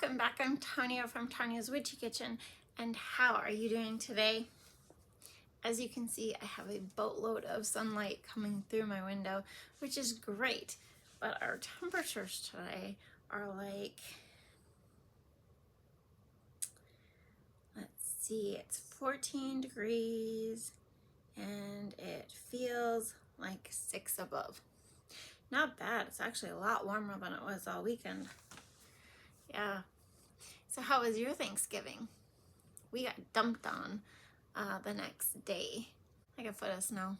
Welcome back. I'm Tonya from Tonya's Witchy Kitchen, and how are you doing today? As you can see, I have a boatload of sunlight coming through my window, which is great, but our temperatures today are like, let's see, it's 14 degrees and it feels like 6 above. Not bad. It's actually a lot warmer than it was all weekend. Yeah. So how was your Thanksgiving? We got dumped on the next day, like a foot of snow.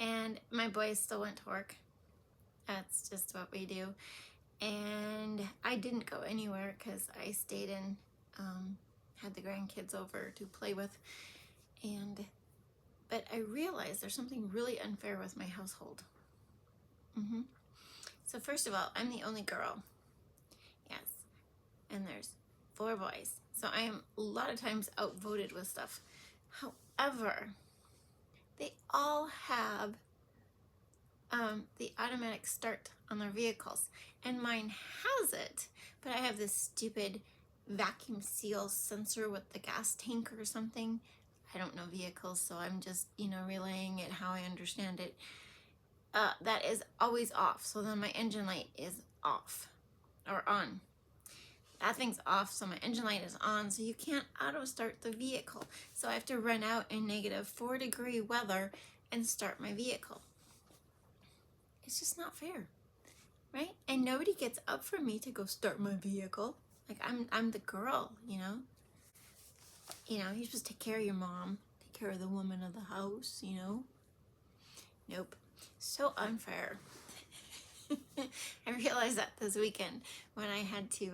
And my boys still went to work. That's just what we do. And I didn't go anywhere because I stayed in, had the grandkids over to play with. But I realized there's something really unfair with my household. So first of all, I'm the only girl. Yes. And there's 4 boys. So I am a lot of times outvoted with stuff. However, they all have the automatic start on their vehicles. And mine has it, but I have this stupid vacuum seal sensor with the gas tank or something. I don't know vehicles, so I'm just, relaying it how I understand it. That is always off. So then my engine light is off or on. That thing's off, so my engine light is on, so you can't auto start the vehicle. So I have to run out in -4-degree weather and start my vehicle. It's just not fair, right? And nobody gets up for me to go start my vehicle. Like I'm the girl, you're supposed to take care of your mom, take care of the woman of the house, Nope. So unfair. I realized that this weekend when I had to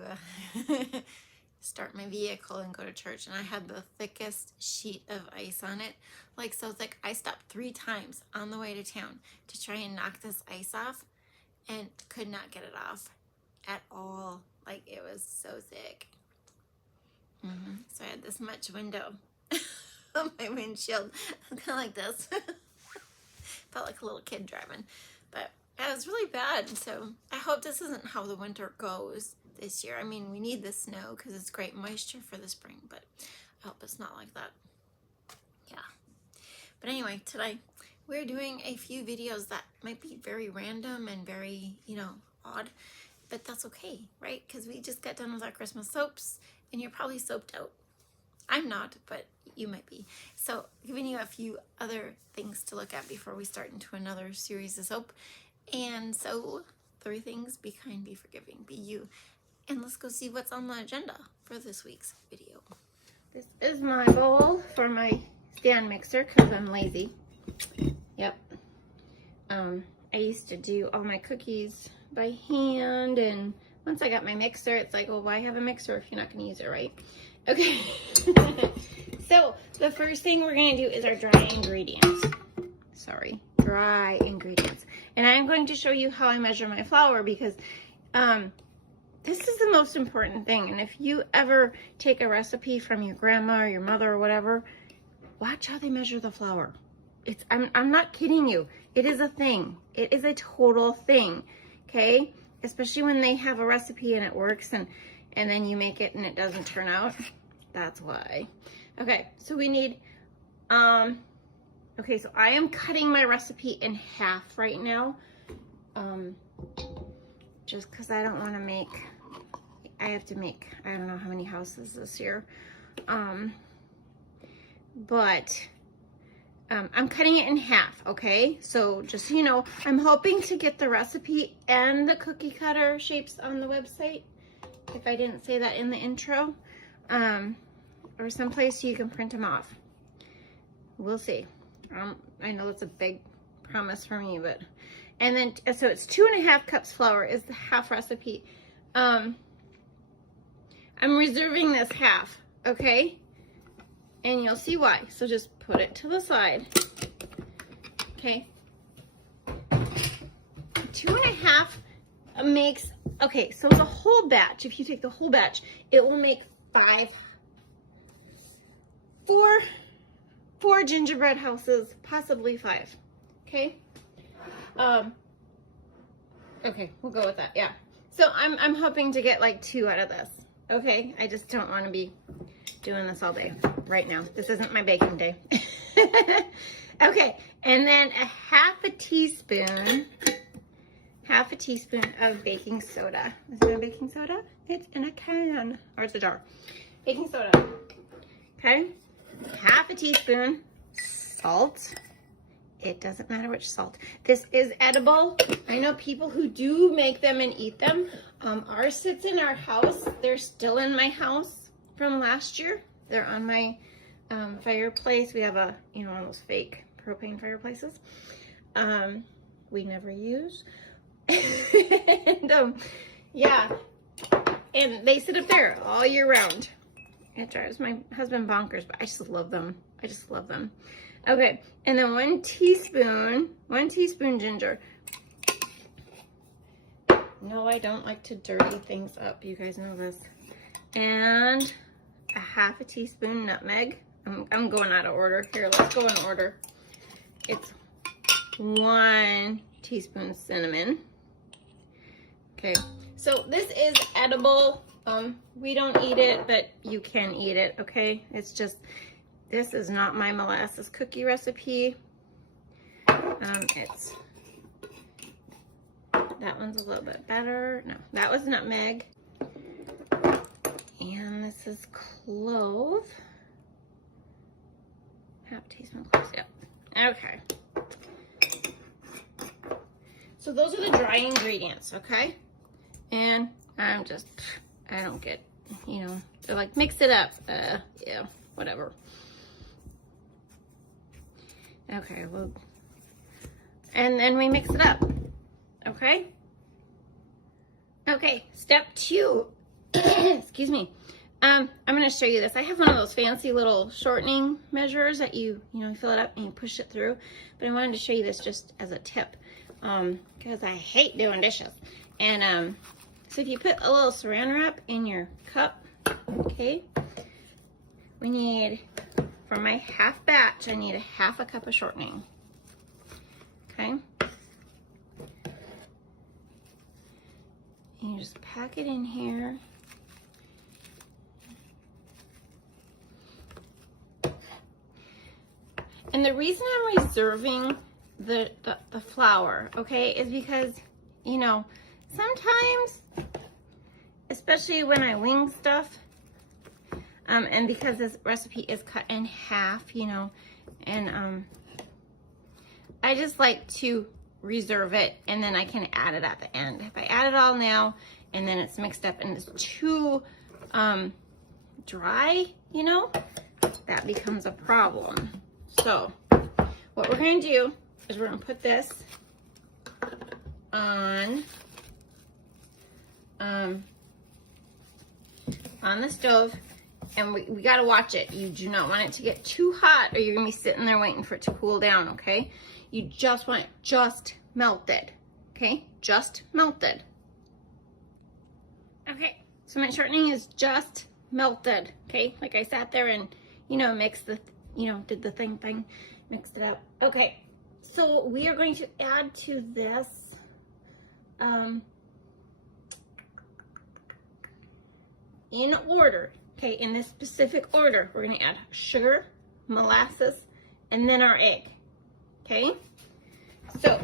start my vehicle and go to church, and I had the thickest sheet of ice on it. Like, so thick, I stopped 3 times on the way to town to try and knock this ice off and could not get it off at all. Like, it was so thick. So I had this much window on my windshield, kind of like this. Felt like a little kid driving, but it was really bad. So I hope this isn't how the winter goes this year. I mean, we need the snow because it's great moisture for the spring, but I hope it's not like that. Yeah. But anyway, today we're doing a few videos that might be very random and very, odd, but that's okay, right? Because we just got done with our Christmas soaps and you're probably soaped out. I'm not, but you might be. So giving you a few other things to look at before we start into another series of soap. And so 3 things: be kind, be forgiving, be you. And let's go see what's on the agenda for this week's video. This is my bowl for my stand mixer because I'm lazy. Yep. I used to do all my cookies by hand, and once I got my mixer, it's like, well, why have a mixer if you're not going to use it, right? Okay. So the first thing we're going to do is our dry ingredients. Sorry, dry ingredients. And I'm going to show you how I measure my flour because this is the most important thing. And if you ever take a recipe from your grandma or your mother or whatever, watch how they measure the flour. I'm not kidding you. It is a thing. It is a total thing. Okay? Especially when they have a recipe and it works and then you make it and it doesn't turn out. That's why. Okay, so we need, okay, so I am cutting my recipe in half right now. Just because I don't want to make, I have to make, I don't know how many houses this year. But I'm cutting it in half, okay? So just so you know, I'm hoping to get the recipe and the cookie cutter shapes on the website, if I didn't say that in the intro, or someplace you can print them off. We'll see. I know that's a big promise for me, but, and then, so it's 2.5 cups flour is the half recipe. I'm reserving this half, okay? And you'll see why. So just put it to the side. Okay. 2.5 makes, okay, so the whole batch, if you take the whole batch, it will make 4 gingerbread houses, possibly 5. Okay. Okay, we'll go with that. Yeah. So I'm hoping to get like 2 out of this. Okay, I just don't want to be doing this all day right now. This isn't my baking day. Okay, and then a half a teaspoon of baking soda. Is it a baking soda? It's in a can, or it's a jar. Baking soda. Okay, half a teaspoon. Salt. It doesn't matter which salt. This is edible. I know people who do make them and eat them. Ours sits in our house. They're still in my house from last year. They're on my fireplace. We have one of those fake propane fireplaces. We never use. And yeah, and they sit up there all year round. It drives my husband bonkers, but I just love them. I just love them. Okay, and then 1 teaspoon ginger. No, I don't like to dirty things up. You guys know this. And a half a teaspoon nutmeg. I'm going out of order. Here, let's go in order. It's 1 teaspoon cinnamon. Okay, so this is edible. We don't eat it, but you can eat it, okay? It's just, this is not my molasses cookie recipe. It's, that one's a little bit better. No, that was nutmeg. And this is clove. Half a teaspoon cloves, yep. Okay. So those are the dry ingredients, okay? And I don't get, they're like, mix it up. Yeah, whatever. Okay, well, and then we mix it up, okay? Okay, step 2, excuse me. I'm gonna show you this. I have one of those fancy little shortening measures that you fill it up and you push it through, but I wanted to show you this just as a tip, because I hate doing dishes. And so if you put a little saran wrap in your cup, okay, we need, for my half batch, I need a half a cup of shortening, okay? And you just pack it in here. And the reason I'm reserving the flour, okay, is because, sometimes, especially when I wing stuff, and because this recipe is cut in half, and I just like to reserve it, and then I can add it at the end. If I add it all now, and then it's mixed up and it's too dry, that becomes a problem. So what we're going to do is we're going to put this on the stove, and we got to watch it. You do not want it to get too hot, or you're going to be sitting there waiting for it to cool down, okay? You just want it just melted, okay? Just melted. Okay, so my shortening is just melted, okay? Like I sat there and, mixed the, did the thing, mixed it up. Okay, so we are going to add to this, in order, okay, in this specific order, we're going to add sugar, molasses, and then our egg, okay? So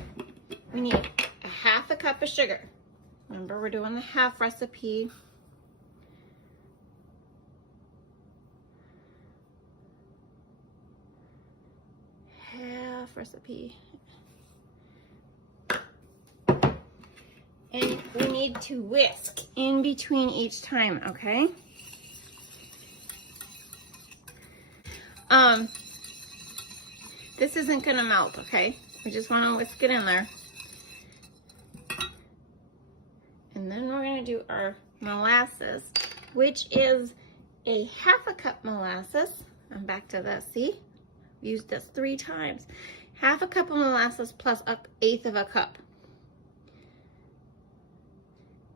we need a half a cup of sugar. Remember, we're doing the half recipe. Half recipe. And we need to whisk in between each time, okay? This isn't gonna melt, okay? We just wanna whisk it in there. And then we're gonna do our molasses, which is a half a cup molasses. I'm back to this, see? Used this 3 times. Half a cup of molasses plus 1/8 of a cup.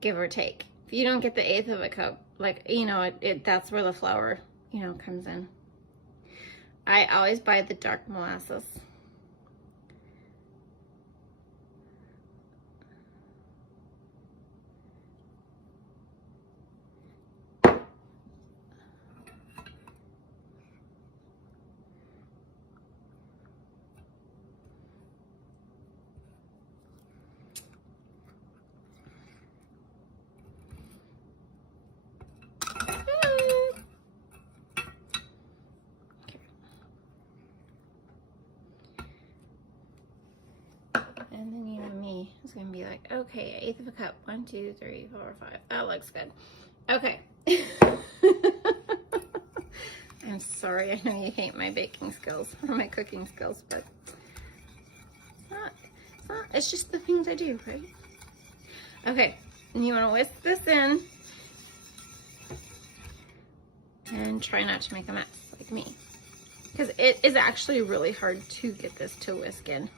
Give or take. If you don't get the 1/8 of a cup, like, that's where the flour, comes in. I always buy the dark molasses. Okay, 1/8 of a cup. 1, 2, 3, 4, 5. That looks good. Okay. I'm sorry, I know you hate my baking skills or my cooking skills, but it's just the things I do, right? Okay, and you want to whisk this in and try not to make a mess like me, because it is actually really hard to get this to whisk in.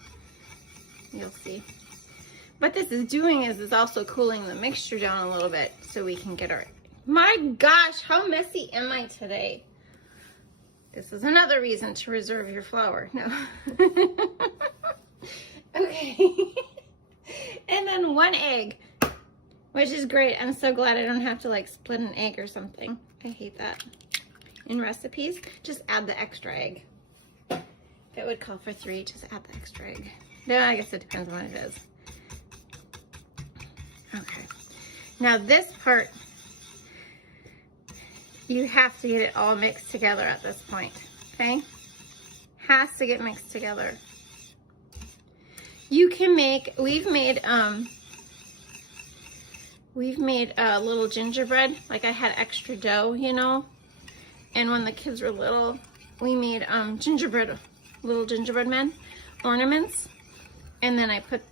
You'll see. What this is doing is it's also cooling the mixture down a little bit so we can get our... My gosh, how messy am I today? This is another reason to reserve your flour. No. Okay. And then 1 egg, which is great. I'm so glad I don't have to like split an egg or something. I hate that. In recipes, just add the extra egg. If it would call for 3, just add the extra egg. No, I guess it depends on what it is. Okay. Now this part, you have to get it all mixed together at this point, okay? Has to get mixed together. You can make, we've made a little gingerbread, like I had extra dough, you know, and when the kids were little, we made little gingerbread men ornaments, and then I put,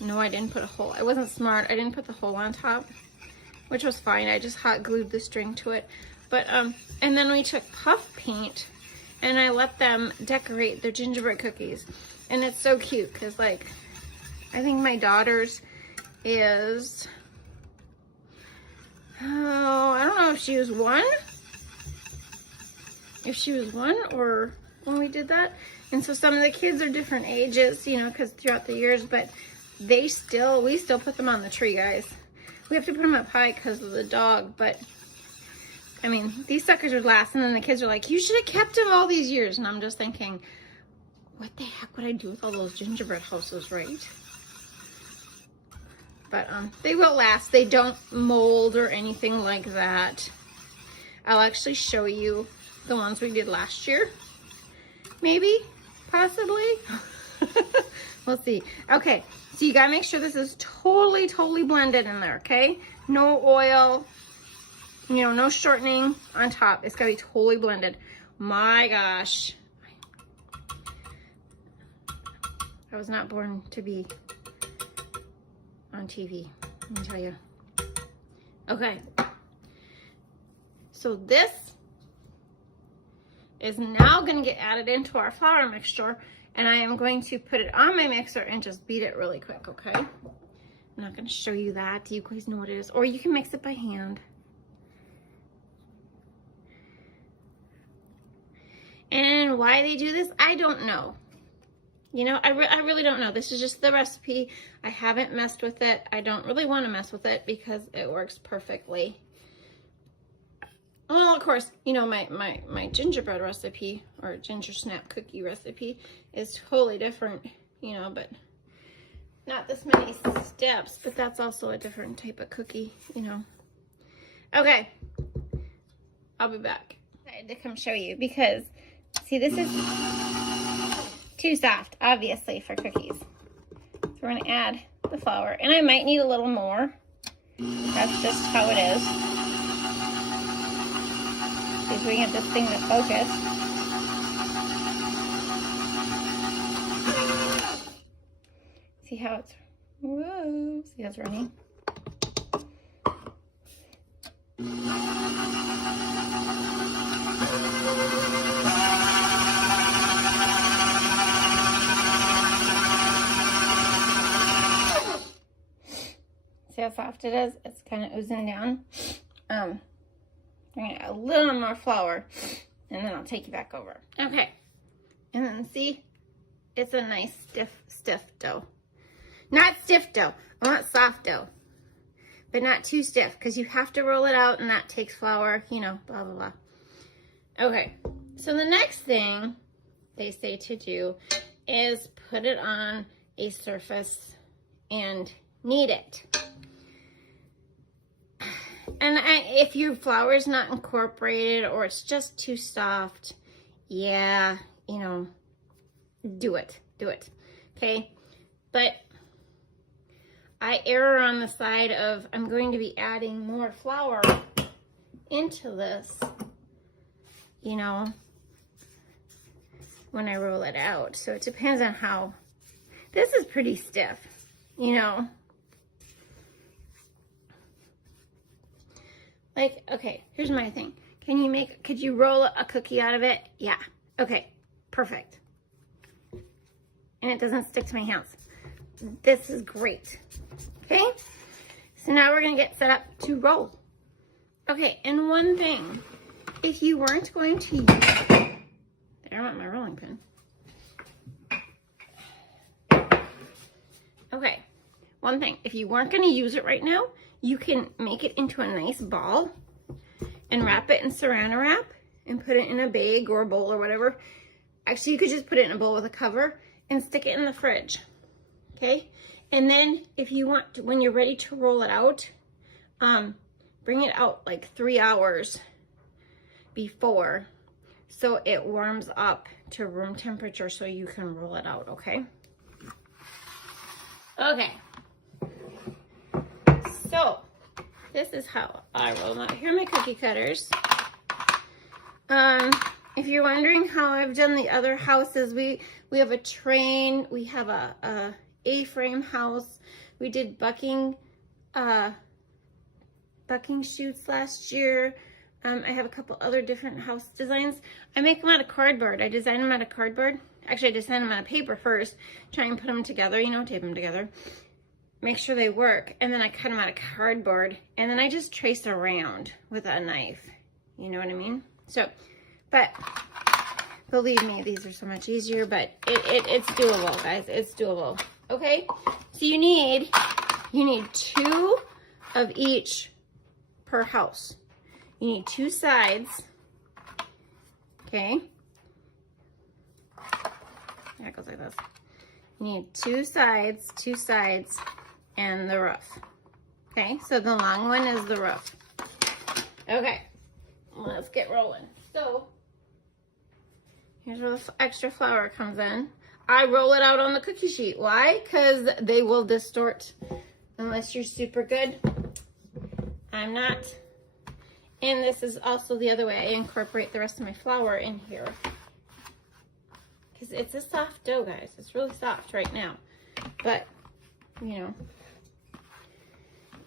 no, I didn't put a hole. I wasn't smart. I didn't put the hole on top, which was fine. I just hot glued the string to it. But, and then we took puff paint and I let them decorate their gingerbread cookies. And it's so cute because, like, I think my daughter's is, oh, I don't know if she was 1. If she was 1 or when we did that. And so some of the kids are different ages, you know, because throughout the years, but we still put them on the tree, guys. We have to put them up high because of the dog, but I mean, these suckers would last. And then the kids are like, you should have kept them all these years. And I'm just thinking, what the heck would I do with all those gingerbread houses, right? But they will last. They don't mold or anything like that. I'll actually show you the ones we did last year. Maybe, possibly. We'll see. Okay, so you gotta make sure this is totally blended in there, okay? No oil, you know, no shortening on top. It's gotta be totally blended. My gosh. I was not born to be on TV, let me tell you. Okay. So this is now gonna get added into our flour mixture, and I am going to put it on my mixer and just beat it really quick, okay? I'm not gonna show you that. You guys know what it is. Or you can mix it by hand. And why they do this, I don't know. You know, I really don't know. This is just the recipe. I haven't messed with it. I don't really want to mess with it because it works perfectly. Well, of course, you know, my gingerbread recipe or ginger snap cookie recipe is totally different, you know, but not this many steps, but that's also a different type of cookie, you know. Okay, I'll be back. I had to come show you because, see, this is too soft, obviously, for cookies. So we're gonna add the flour, and I might need a little more. That's just how it is. See if we can get this thing to focus. See how it's, whoa, see how it's running? See how soft it is? It's kind of oozing down. I'm gonna add a little more flour, and then I'll take you back over. Okay, and then see, it's a nice stiff dough. Not stiff dough, I want soft dough, but not too stiff, because you have to roll it out, and that takes flour, you know, blah, blah, blah. Okay, so the next thing they say to do is put it on a surface and knead it. And if your flour is not incorporated or it's just too soft, yeah, you know, do it, okay? But I err on the side of I'm going to be adding more flour into this, you know, when I roll it out. So it depends on how. This is pretty stiff, you know. Like, okay, here's my thing. Could you roll a cookie out of it? Yeah. Okay, perfect. And it doesn't stick to my hands. This is great. Okay, so now we're gonna get set up to roll. Okay, and one thing, if you weren't going to use, there went my rolling pin. Okay, one thing, if you weren't gonna use it right now, you can make it into a nice ball and wrap it in saran wrap and put it in a bag or a bowl or whatever. Actually, you could just put it in a bowl with a cover and stick it in the fridge, okay? And then if you want to, when you're ready to roll it out, bring it out like 3 hours before so it warms up to room temperature so you can roll it out, okay? Okay. So, this is how I roll them out. Here are my cookie cutters. If you're wondering how I've done the other houses, we have a train, we have a A-frame house. We did bucking shoots last year. I have a couple other different house designs. I make them out of cardboard. I design them out of cardboard. Actually, I design them out of paper first. Try and put them together, you know, tape them together. Make sure they work. And then I cut them out of cardboard. And then I just trace around with a knife. You know what I mean? So, but believe me, these are so much easier, but it's doable, guys. It's doable. Okay? So you need 2 of each per house. You need 2 sides. Okay? Yeah, it goes like this. You need 2 sides, and the roof. Okay? So the long one is the roof. Okay. Let's get rolling. So, here's where the extra flour comes in. I roll it out on the cookie sheet. Why? Because they will distort unless you're super good. I'm not. And this is also the other way I incorporate the rest of my flour in here. Because it's a soft dough, guys. It's really soft right now. But, you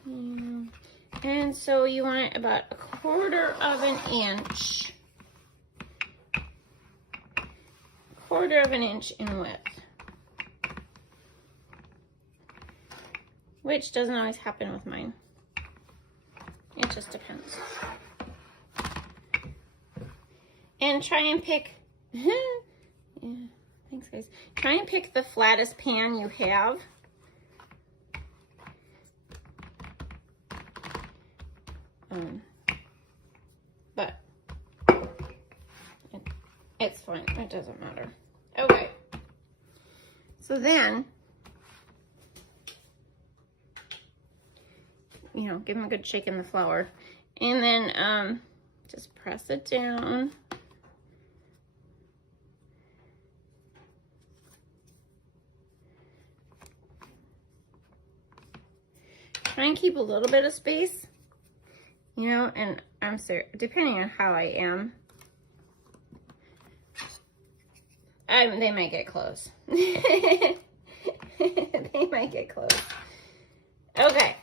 know. And so you want it about 1/4 of an inch. 1/4 of an inch in width. Which doesn't always happen with mine. It just depends. And try and pick, yeah, thanks guys. Try and pick the flattest pan you have. But it's fine, it doesn't matter. Okay, so then, you know, give them a good shake in the flour, and then just press it down. Try and keep a little bit of space, you know, and I'm sorry, depending on how I am, they might get close. They might get close. Okay.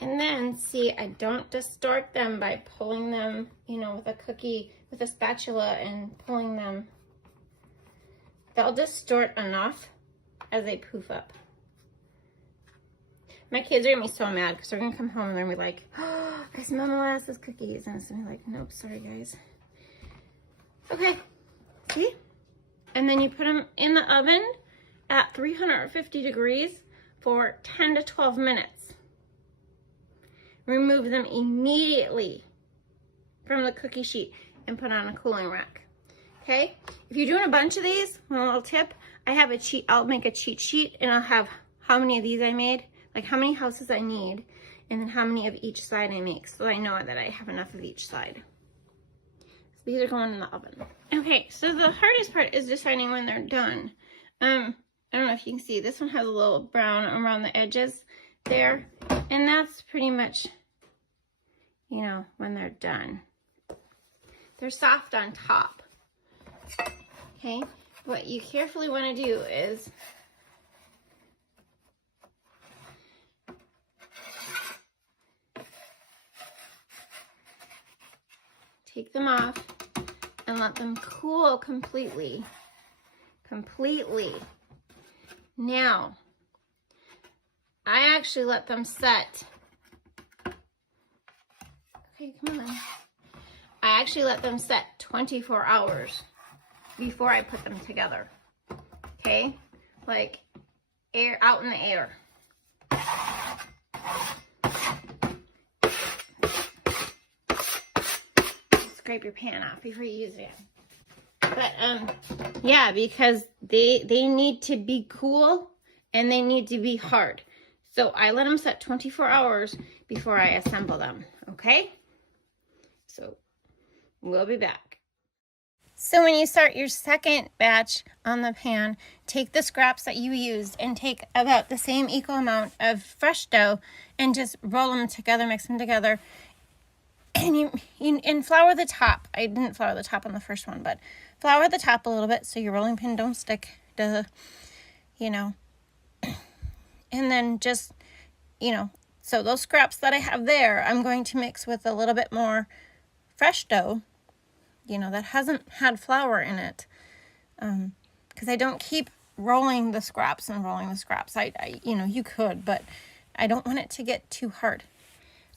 And then, see, I don't distort them by pulling them, you know, with a spatula and pulling them. They'll distort enough as they poof up. My kids are gonna be so mad because they're gonna come home and they're gonna be like, oh, I smell molasses cookies. And it's gonna be like, nope, sorry guys. Okay, see? And then you put them in the oven at 350 degrees for 10 to 12 minutes. Remove them immediately from the cookie sheet and put on a cooling rack. Okay? If you're doing a bunch of these, one little tip, I'll make a cheat sheet and I'll have how many of these I made, like how many houses I need, and then how many of each side I make, so I know that I have enough of each side. So these are going in the oven. Okay, so the hardest part is deciding when they're done. I don't know if you can see, this one has a little brown around the edges there. And that's pretty much, you know, when they're done. They're soft on top. Okay, what you carefully want to do is take them off and let them cool completely. Now, I actually let them set. Okay, come on. I actually let them set 24 hours before I put them together. Okay? Like air out in the air. Scrape your pan off before you use it. But yeah, because they need to be cool and they need to be hard. So I let them set 24 hours before I assemble them, okay? So we'll be back. So when you start your second batch on the pan, take the scraps that you used and take about the same equal amount of fresh dough and just roll them together, mix them together. And you flour the top. I didn't flour the top on the first one, but flour the top a little bit so your rolling pin don't stick to, you know. And then just, you know, so those scraps that I have there, I'm going to mix with a little bit more fresh dough, you know, that hasn't had flour in it. Because I don't keep rolling the scraps and rolling the scraps. I, you know, you could, but I don't want it to get too hard.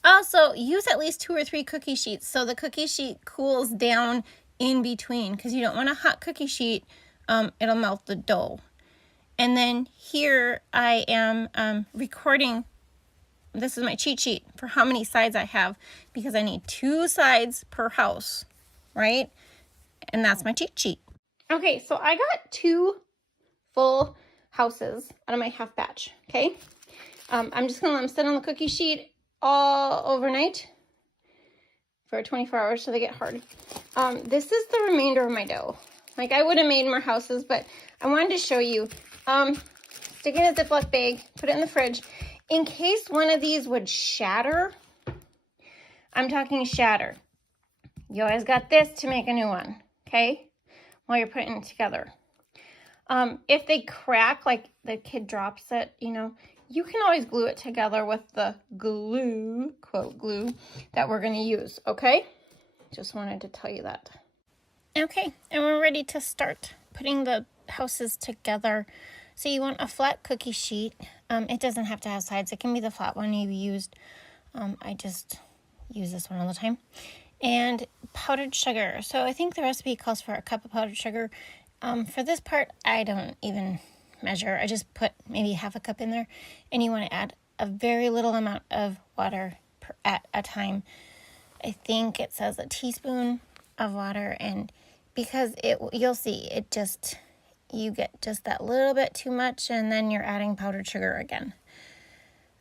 Also, use at least 2 or 3 cookie sheets so the cookie sheet cools down in between, because you don't want a hot cookie sheet. It'll melt the dough. And then here I am recording. This is my cheat sheet for how many sides I have, because I need 2 sides per house, right? And that's my cheat sheet. Okay, so I got 2 full houses out of my half batch, okay? I'm just going to let them sit on the cookie sheet all overnight for 24 hours so they get hard. This is the remainder of my dough. Like, I would have made more houses, but I wanted to show you. Stick it in a Ziploc bag, put it in the fridge. In case one of these would shatter, I'm talking shatter. You always got this to make a new one, okay? While you're putting it together. If they crack, like the kid drops it, you know, you can always glue it together with the glue, quote glue, that we're going to use, okay? Just wanted to tell you that. Okay, and we're ready to start putting the houses together. So you want a flat cookie sheet. It doesn't have to have sides. It can be the flat one you used. I just use this one all the time. And powdered sugar. So I think the recipe calls for a cup of powdered sugar. For this part, I don't even measure. I just put maybe half a cup in there. And you want to add a very little amount of water at a time. I think it says a teaspoon of water, and because you'll see it just, you get just that little bit too much, and then you're adding powdered sugar again.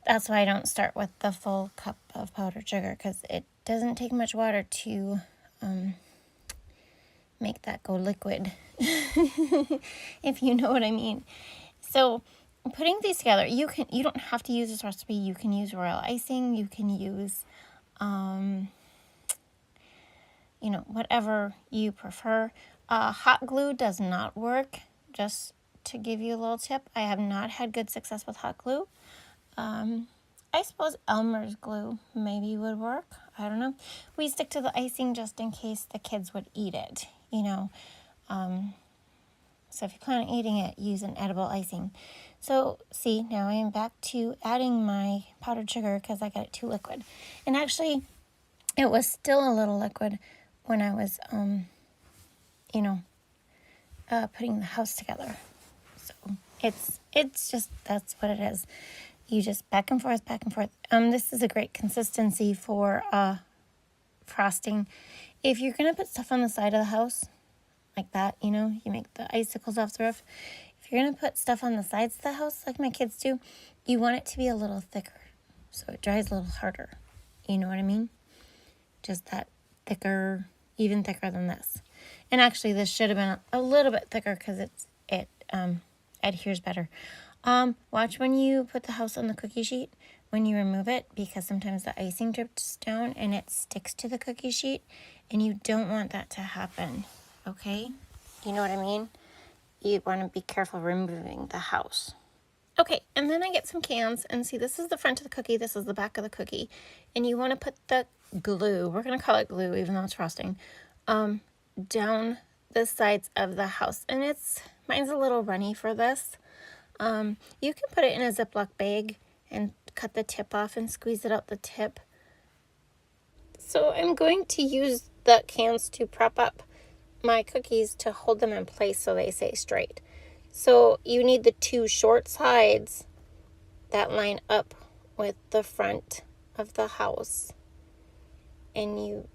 That's why I don't start with the full cup of powdered sugar, because it doesn't take much water to make that go liquid, if you know what I mean. So putting these together, you don't have to use this recipe. You can use royal icing. You can use, you know, whatever you prefer. Hot glue does not work. Just to give you a little tip, I have not had good success with hot glue. I suppose Elmer's glue maybe would work. I don't know. We stick to the icing just in case the kids would eat it, you know. So if you plan on eating it, use an edible icing. So see, now I am back to adding my powdered sugar because I got it too liquid. And actually, it was still a little liquid when I was, you know, putting the house together. So it's just, that's what it is. You just back and forth, back and forth. This is a great consistency for frosting. If you're going to put stuff on the side of the house, like that, you know, you make the icicles off the roof. If you're going to put stuff on the sides of the house, like my kids do, you want it to be a little thicker, so it dries a little harder. You know what I mean? Just that thicker, even thicker than this. And actually, this should have been a little bit thicker because it adheres better. Watch when you put the house on the cookie sheet, when you remove it, because sometimes the icing drips down and it sticks to the cookie sheet, and you don't want that to happen, okay? You know what I mean? You want to be careful removing the house. Okay, and then I get some cans, and see, this is the front of the cookie, this is the back of the cookie, and you want to put the glue, we're going to call it glue even though it's frosting, down the sides of the house. And mine's a little runny for this. You can put it in a Ziploc bag and cut the tip off and squeeze it out the tip. So I'm going to use the cans to prop up my cookies to hold them in place so they stay straight. So you need the two short sides that line up with the front of the house. And you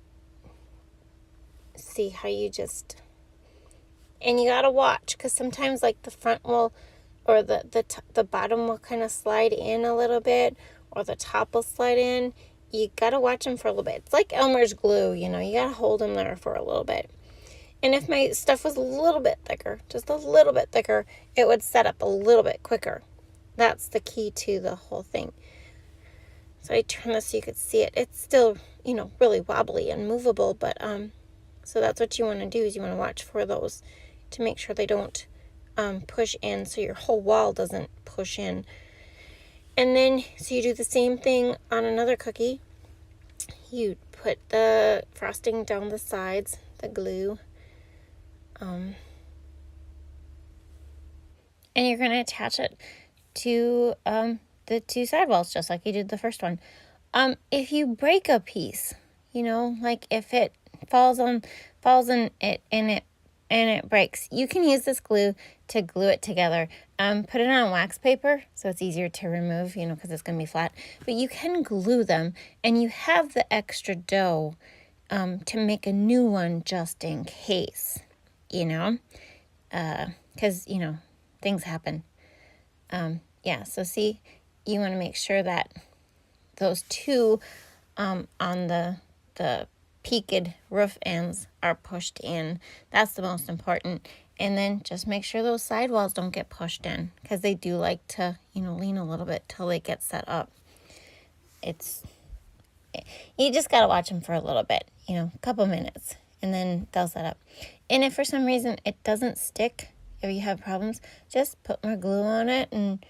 see how you just, and you gotta watch, because sometimes like the front will, or the bottom will kind of slide in a little bit, or the top will slide in. You gotta watch them for a little bit. It's like Elmer's glue, you gotta hold them there for a little bit. And if my stuff was a little bit thicker, just a little bit thicker, it would set up a little bit quicker. That's the key to the whole thing. So I turn this so you could see it. It's still, really wobbly and movable, but so that's what you want to do, is you want to watch for those to make sure they don't push in, so your whole wall doesn't push in. And then, so you do the same thing on another cookie. You put the frosting down the sides, the glue, and you're going to attach it to the two sidewalls, just like you did the first one. If you break a piece, like if it falls in it and it breaks, you can use this glue to glue it together. Put it on wax paper so it's easier to remove, because it's going to be flat. But you can glue them, and you have the extra dough to make a new one just in case, because, things happen. So see, you want to make sure that those two on the peaked roof ends are pushed in. That's the most important. And then just make sure those sidewalls don't get pushed in, because they do like to, lean a little bit till they get set up. You just got to watch them for a little bit, a couple minutes, and then they'll set up. And if for some reason it doesn't stick, if you have problems, just put more glue on it and,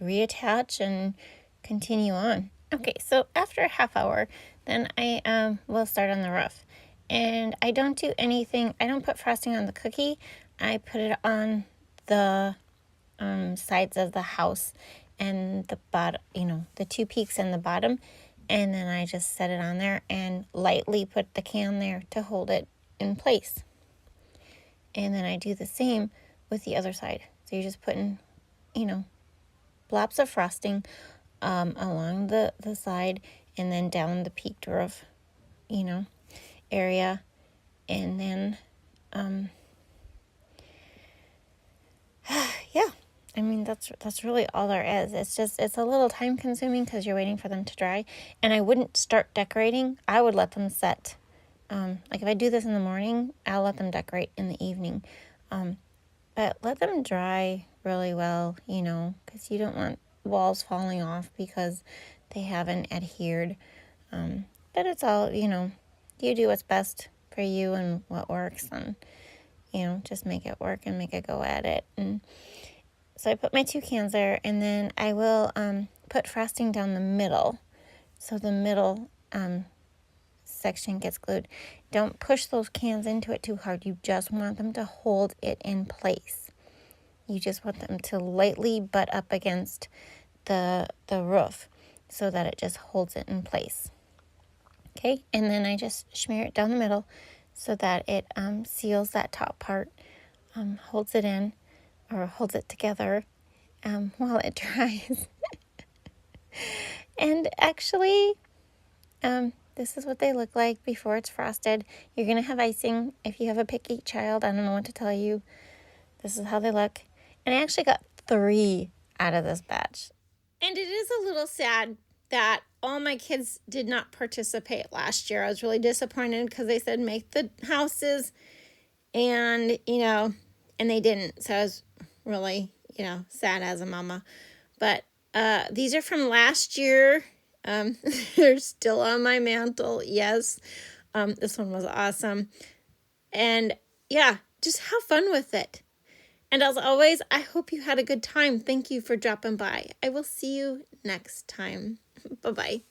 reattach and continue on. Okay, so after a half hour, then I will start on the roof. And I don't do anything, I don't put frosting on the cookie. I put it on the sides of the house and the bottom, the two peaks and the bottom. And then I just set it on there and lightly put the can there to hold it in place. And then I do the same with the other side. So you're just putting, blobs of frosting along the side, and then down the peaked roof, area. And then, that's really all there is. It's a little time consuming because you're waiting for them to dry. And I wouldn't start decorating. I would let them set. Like if I do this in the morning, I'll let them decorate in the evening. But let them dry really well, because you don't want walls falling off because they haven't adhered. But it's all, you do what's best for you and what works, and, just make it work and make a go at it. And so I put my two cans there, and then I will put frosting down the middle. So the middle section gets glued. Don't push those cans into it too hard. You just want them to hold it in place. You just want them to lightly butt up against the roof so that it just holds it in place. Okay, and then I just smear it down the middle so that it seals that top part, holds it in, or holds it together while it dries. And actually, this is what they look like before it's frosted. You're going to have icing. If you have a picky child, I don't know what to tell you. This is how they look. And I actually got 3 out of this batch. And it is a little sad that all my kids did not participate last year. I was really disappointed because they said make the houses, and, and they didn't. So I was really, sad as a mama. But these are from last year. They're still on my mantle. Yes. This one was awesome. And yeah, just have fun with it. And as always, I hope you had a good time. Thank you for dropping by. I will see you next time. Bye-bye.